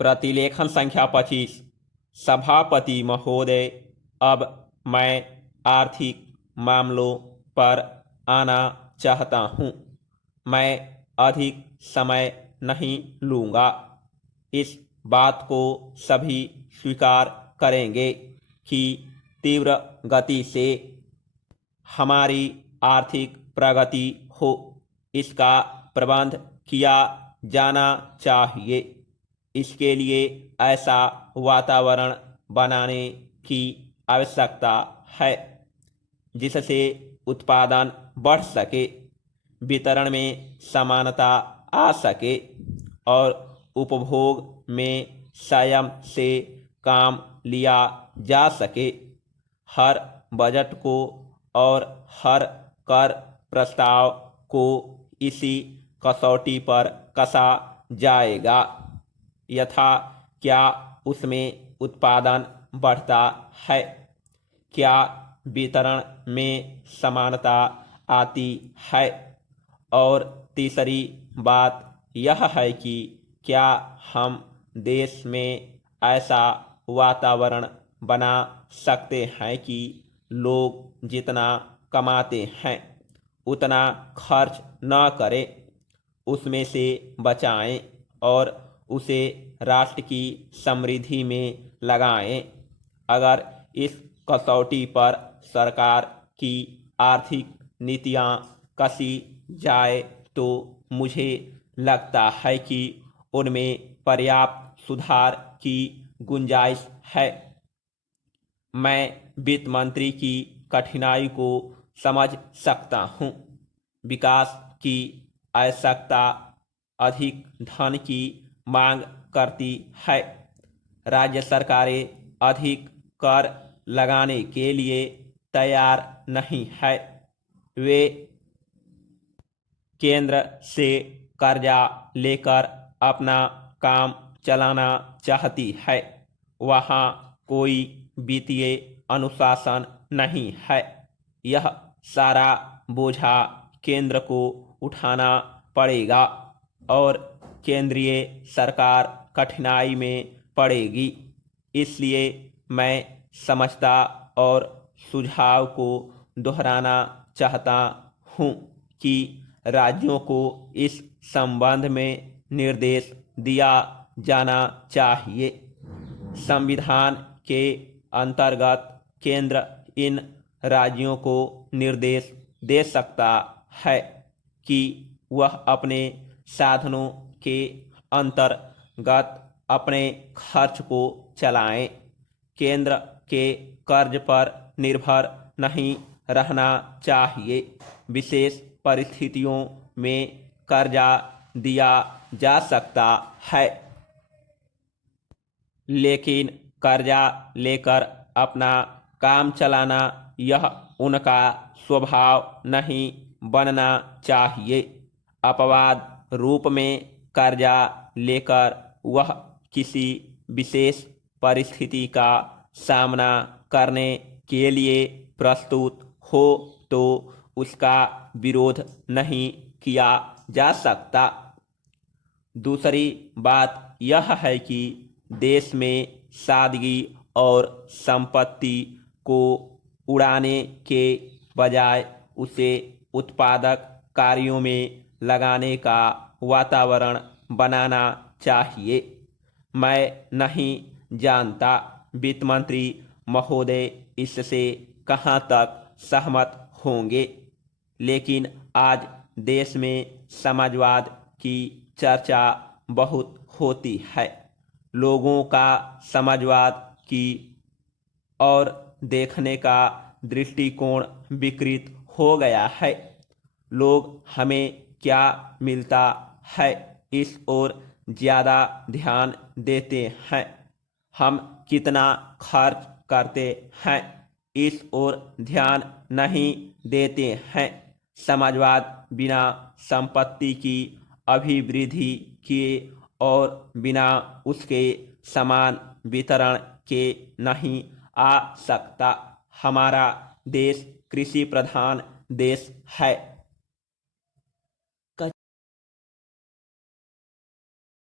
प्रतिलेखन संख्या 25। सभापति महोदय, अब मैं आर्थिक मामलों पर आना चाहता हूँ। मैं अधिक समय नहीं लूँगा। इस बात को सभी स्वीकार करेंगे कि तीव्र गति से हमारी आर्थिक प्रगति हो, इसका प्रबंध किया जाना चाहिए। इसके लिए ऐसा वातावरण बनाने की आवश्यकता है जिससे उत्पादन बढ़ सके, वितरण में समानता आ सके और उपभोग में संयम से काम लिया जा सके। हर बजट को और हर कर प्रस्ताव को इसी कसौटी पर कसा जाएगा। यथा क्या उसमें उत्पादन बढ़ता है, क्या वितरण में समानता आती है, और तीसरी बात यह है कि क्या हम देश में ऐसा वातावरण बना सकते हैं कि लोग जितना कमाते हैं उतना खर्च न करें, उसमें से बचाएं और उसे राष्ट्र की समृद्धि में लगाएं। अगर इस कसौटी पर सरकार की आर्थिक नीतियां कसी जाए तो मुझे लगता है कि उनमें पर्याप्त सुधार की गुंजाइश है। मैं वित्त मंत्री की कठिनाई को समझ सकता हूँ। विकास की आवश्यकता अधिक धन की मांग करती है। राज्य सरकारें अधिक कर लगाने के लिए तैयार नहीं है। वे केंद्र से कर्जा लेकर अपना काम चलाना चाहती है। वहाँ कोई वित्तीय अनुशासन नहीं है। यह सारा बोझा केंद्र को उठाना पड़ेगा और केंद्रीय सरकार कठिनाई में पड़ेगी। इसलिए मैं समझता और सुझाव को दोहराना चाहता हूँ कि राज्यों को इस संबंध में निर्देश दिया जाना चाहिए। संविधान के अंतर्गत केंद्र इन राज्यों को निर्देश दे सकता है कि वह अपने साधनों के अंतर्गत अपने खर्च को चलाएं। केंद्र के कर्ज पर निर्भर नहीं रहना चाहिए। विशेष परिस्थितियों में कर्जा दिया जा सकता है, लेकिन कर्जा लेकर अपना काम चलाना यह उनका स्वभाव नहीं बनना चाहिए। अपवाद रूप में कर्जा लेकर वह किसी विशेष परिस्थिति का सामना करने के लिए प्रस्तुत हो तो उसका विरोध नहीं किया जा सकता। दूसरी बात यह है कि देश में सादगी और संपत्ति को उड़ाने के बजाय उसे उत्पादक कार्यों में लगाने का वातावरण बनाना चाहिए। मैं नहीं जानता वित्त मंत्री महोदय इससे कहाँ तक सहमत होंगे, लेकिन आज देश में समाजवाद की चर्चा बहुत होती है। लोगों का समाजवाद की और देखने का दृष्टिकोण विकृत हो गया है। लोग हमें क्या मिलता है इस ओर ज़्यादा ध्यान देते हैं, हम कितना खर्च करते हैं इस ओर ध्यान नहीं देते हैं। समाजवाद बिना संपत्ति की अभिवृद्धि किए और बिना उसके समान वितरण के नहीं आ सकता। हमारा देश कृषि प्रधान देश है।